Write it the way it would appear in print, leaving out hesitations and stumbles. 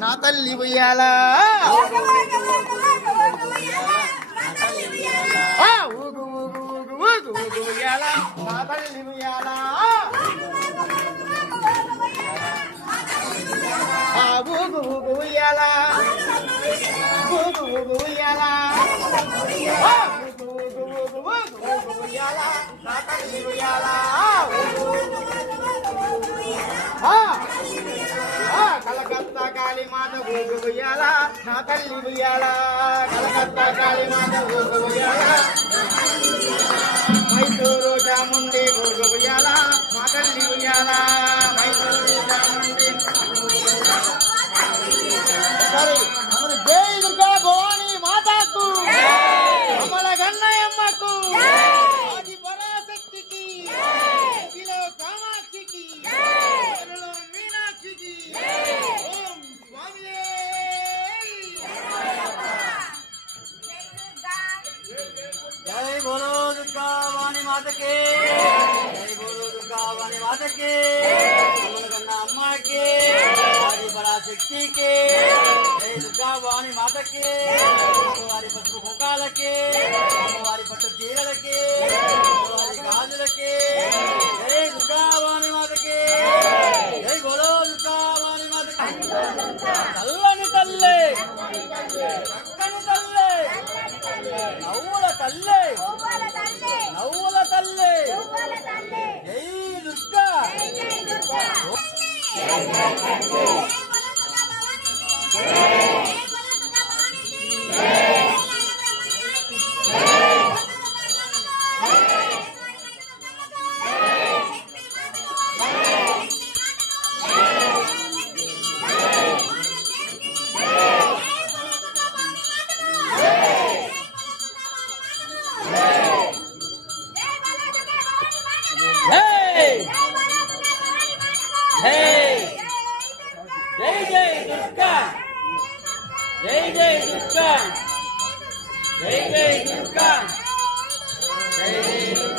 నా తల్లి ఉయ్యాల ఊగు ఊగు ఊగు ఊగు ఊగు ఉయ్యాల నా తల్లి ఉయ్యాల ఊగు ఊగు ఉయ్యాల ఊగు ఊగు ఉయ్యాల ఊగు ఊగు ఊగు ఊగు ఊగు ఉయ్యాల నా తల్లి ఉయ్యాల కలకత్తా కాళీ మాత ఊగు ఉయ్యాల నా తల్లి ఉయ్యాల కలకత్తా కాళీ మాత ఊగు ఉయ్యాల మైసూరు చాముండి ఊగు ఉయ్యాల మా తల్లి ఉయ్యాల మైసూరు చాముండి జై దుర్గా భవానీ మాతాకు అమల గన్నయమ్మకు ఆది పరాశక్తికి కిలో కామాక్షికి మీనాక్షికి ఓం స్వామి జై బోలో దుర్గా భవానీ మాతకి జై బోలో దుర్గా భవానీ మాతకి అమల గన్న అమ్మకి ఆది పరాశక్తికి జై దుర్గా భవానీ మాతకి అమ్మవారి పసుపు కుంకాలకి అమ్మవారి పట్టు చీరలకి అమ్మవారి గాజులకి జై దుర్గా భవానీ మాతకి జై బోలో దుర్గా భవానీ మాతకి చల్లని తల్లి చక్కని తల్లి నవ్వుల తల్లి నవ్వుల తల్లి జై దుర్గా జై జై దుర్గా జై జై దుర్గా జై జై దుర్గా జై జై